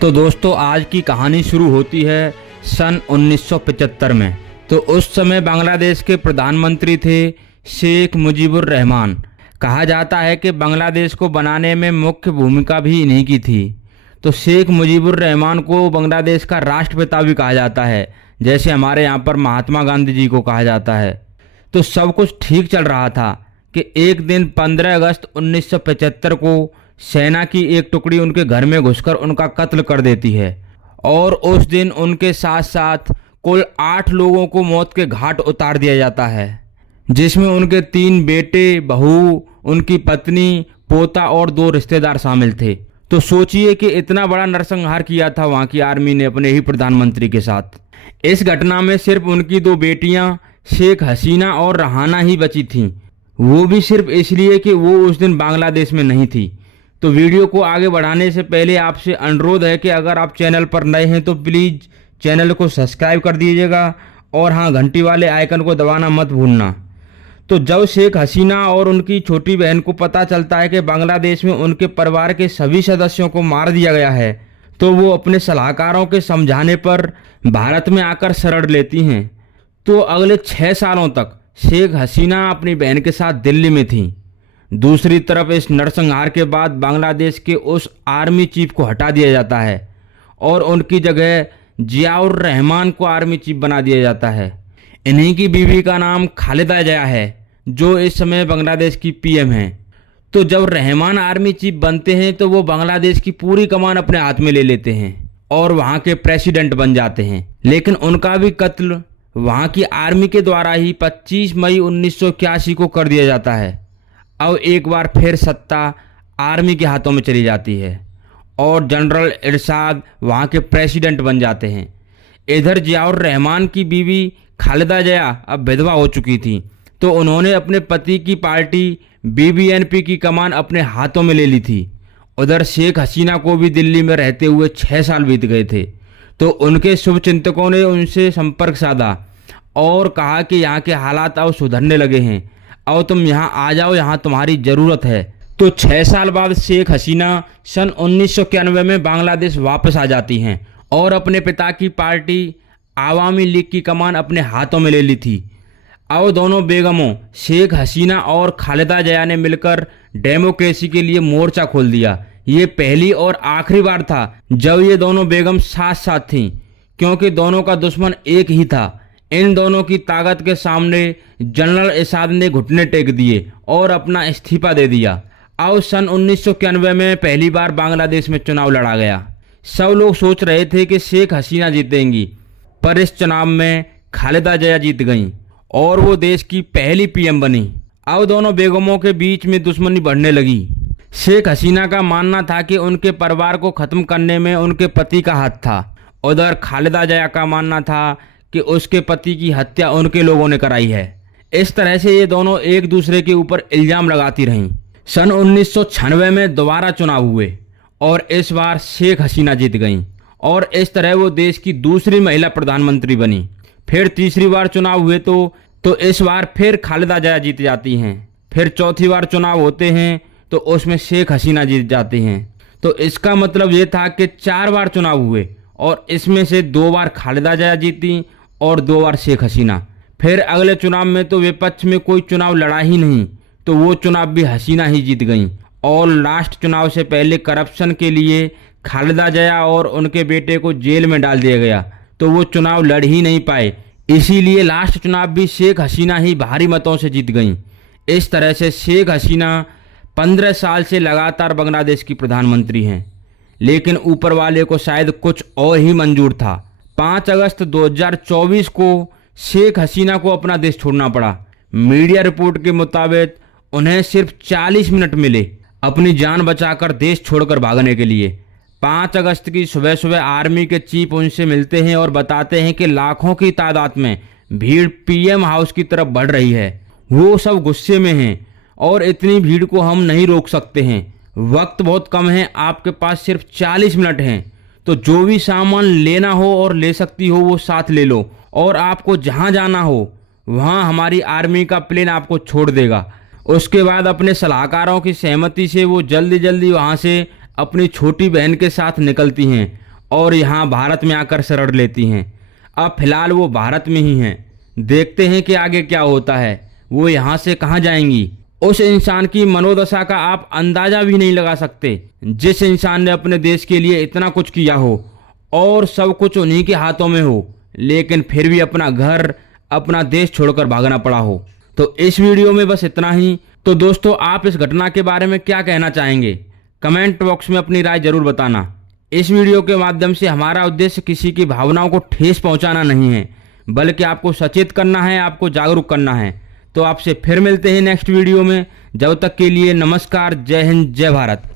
तो दोस्तों आज की कहानी शुरू होती है सन 1975 में। तो उस समय बांग्लादेश के प्रधानमंत्री थे शेख मुजीबुर रहमान। कहा जाता है कि बांग्लादेश को बनाने में मुख्य भूमिका भी इन्हीं की थी। तो शेख मुजीबुर रहमान को बांग्लादेश का राष्ट्रपिता भी कहा जाता है, जैसे हमारे यहाँ पर महात्मा गांधी जी को कहा जाता है। तो सब कुछ ठीक चल रहा था कि एक दिन 15 अगस्त 1975 को सेना की एक टुकड़ी उनके घर में घुसकर उनका कत्ल कर देती है और उस दिन उनके साथ साथ कुल 8 लोगों को मौत के घाट उतार दिया जाता है, जिसमें उनके 3 बेटे, बहू, उनकी पत्नी, पोता और 2 रिश्तेदार शामिल थे। तो सोचिए कि इतना बड़ा नरसंहार किया था वहाँ की आर्मी ने अपने ही प्रधानमंत्री के साथ। इस घटना में सिर्फ उनकी 2 बेटियां शेख हसीना और रहाना ही बची थीं, वो भी सिर्फ इसलिए कि वो उस दिन बांग्लादेश में नहीं थी। तो वीडियो को आगे बढ़ाने से पहले आपसे अनुरोध है कि अगर आप चैनल पर नए हैं तो प्लीज़ चैनल को सब्सक्राइब कर दीजिएगा और हाँ, घंटी वाले आइकन को दबाना मत भूलना। तो जब शेख हसीना और उनकी छोटी बहन को पता चलता है कि बांग्लादेश में उनके परिवार के सभी सदस्यों को मार दिया गया है, तो वो अपने सलाहकारों के समझाने पर भारत में आकर शरण लेती हैं। तो अगले 6 सालों तक शेख हसीना अपनी बहन के साथ दिल्ली में थीं। दूसरी तरफ इस नरसंहार के बाद बांग्लादेश के उस आर्मी चीफ को हटा दिया जाता है और उनकी जगह जियाउर रहमान को आर्मी चीफ बना दिया जाता है। इन्हीं की बीवी का नाम खालिदा जिया है, जो इस समय बांग्लादेश की पीएम हैं। तो जब रहमान आर्मी चीफ बनते हैं तो वो बांग्लादेश की पूरी कमान अपने हाथ में ले लेते हैं और वहाँ के प्रेसिडेंट बन जाते हैं। लेकिन उनका भी कत्ल वहाँ की आर्मी के द्वारा ही 25 मई 1981 को कर दिया जाता है। अब एक बार फिर सत्ता आर्मी के हाथों में चली जाती है और जनरल इरशाद वहाँ के प्रेसिडेंट बन जाते हैं। इधर जियाउर रहमान की बीवी खालिदा जिया अब विधवा हो चुकी थी, तो उन्होंने अपने पति की पार्टी बीबीएनपी की कमान अपने हाथों में ले ली थी। उधर शेख हसीना को भी दिल्ली में रहते हुए 6 साल बीत गए थे। तो उनके शुभचिंतकों ने उनसे संपर्क साधा और कहा कि यहाँ के हालात अब सुधरने लगे हैं, और तुम यहाँ आ जाओ, यहाँ तुम्हारी ज़रूरत है। तो 6 साल बाद शेख हसीना सन 1991 में बांग्लादेश वापस आ जाती हैं और अपने पिता की पार्टी आवामी लीग की कमान अपने हाथों में ले ली थी। अब दोनों बेगमों शेख हसीना और खालिदा जिया ने मिलकर डेमोक्रेसी के लिए मोर्चा खोल दिया। ये पहली और आखिरी बार था जब ये दोनों बेगम साथ साथ थीं, क्योंकि दोनों का दुश्मन एक ही था। इन दोनों की ताकत के सामने जनरल इरशाद ने घुटने टेक दिए और अपना इस्तीफा दे दिया। अब सन 1991 में पहली बार बांग्लादेश में चुनाव लड़ा गया। सब लोग सोच रहे थे कि शेख हसीना जीतेंगी, पर इस चुनाव में खालिदा जिया जीत गईं और वो देश की पहली पीएम बनी। अब दोनों बेगमों के बीच में दुश्मनी बढ़ने लगी। शेख हसीना का मानना था कि उनके परिवार को ख़त्म करने में उनके पति का हाथ था। उधर खालिदा जिया का मानना था कि उसके पति की हत्या उनके लोगों ने कराई है। इस तरह से ये दोनों एक दूसरे के ऊपर इल्ज़ाम लगाती रहीं। सन 1996 में दोबारा चुनाव हुए और इस बार शेख हसीना जीत गईं और इस तरह वो देश की दूसरी महिला प्रधानमंत्री बनी। फिर तीसरी बार चुनाव हुए तो इस बार फिर खालिदा जिया जीत जाती हैं। फिर चौथी बार चुनाव होते हैं तो उसमें शेख हसीना जीत जाती हैं। तो इसका मतलब ये था कि 4 बार चुनाव हुए और इसमें से 2 बार खालिदा जिया जीती और 2 बार शेख हसीना। फिर अगले चुनाव में तो विपक्ष में कोई चुनाव लड़ा ही नहीं, तो वो चुनाव भी हसीना ही जीत गईं। और लास्ट चुनाव से पहले करप्शन के लिए खालिदा जिया और उनके बेटे को जेल में डाल दिया गया, तो वो चुनाव लड़ ही नहीं पाए। इसीलिए लास्ट चुनाव भी शेख हसीना ही भारी मतों से जीत गईं। इस तरह से शेख हसीना 15 साल से लगातार बांग्लादेश की प्रधानमंत्री हैं। लेकिन ऊपर वाले को शायद कुछ और ही मंजूर था। 5 अगस्त 2024 को शेख हसीना को अपना देश छोड़ना पड़ा। मीडिया रिपोर्ट के मुताबिक उन्हें सिर्फ 40 मिनट मिले अपनी जान बचाकर देश छोड़कर भागने के लिए। 5 अगस्त की सुबह सुबह आर्मी के चीफ उनसे मिलते हैं और बताते हैं कि लाखों की तादाद में भीड़ पीएम हाउस की तरफ बढ़ रही है। वो सब गुस्से में हैं और इतनी भीड़ को हम नहीं रोक सकते हैं, वक्त बहुत कम है, आपके पास सिर्फ 40 मिनट हैं, तो जो भी सामान लेना हो और ले सकती हो वो साथ ले लो, और आपको जहाँ जाना हो वहाँ हमारी आर्मी का प्लेन आपको छोड़ देगा। उसके बाद अपने सलाहकारों की सहमति से वो जल्दी जल्दी वहाँ से अपनी छोटी बहन के साथ निकलती हैं और यहाँ भारत में आकर शरण लेती हैं। अब फिलहाल वो भारत में ही हैं। देखते हैं कि आगे क्या होता है, वो यहाँ से कहाँ जाएंगी। उस इंसान की मनोदशा का आप अंदाजा भी नहीं लगा सकते, जिस इंसान ने अपने देश के लिए इतना कुछ किया हो और सब कुछ उन्हीं के हाथों में हो, लेकिन फिर भी अपना घर, अपना देश छोड़कर भागना पड़ा हो। तो इस वीडियो में बस इतना ही। तो दोस्तों, आप इस घटना के बारे में क्या कहना चाहेंगे, कमेंट बॉक्स में अपनी राय जरूर बताना। इस वीडियो के माध्यम से हमारा उद्देश्य किसी की भावनाओं को ठेस पहुंचाना नहीं है, बल्कि आपको सचेत करना है, आपको जागरूक करना है। तो आपसे फिर मिलते हैं नेक्स्ट वीडियो में। जब तक के लिए नमस्कार, जय हिंद, जय भारत।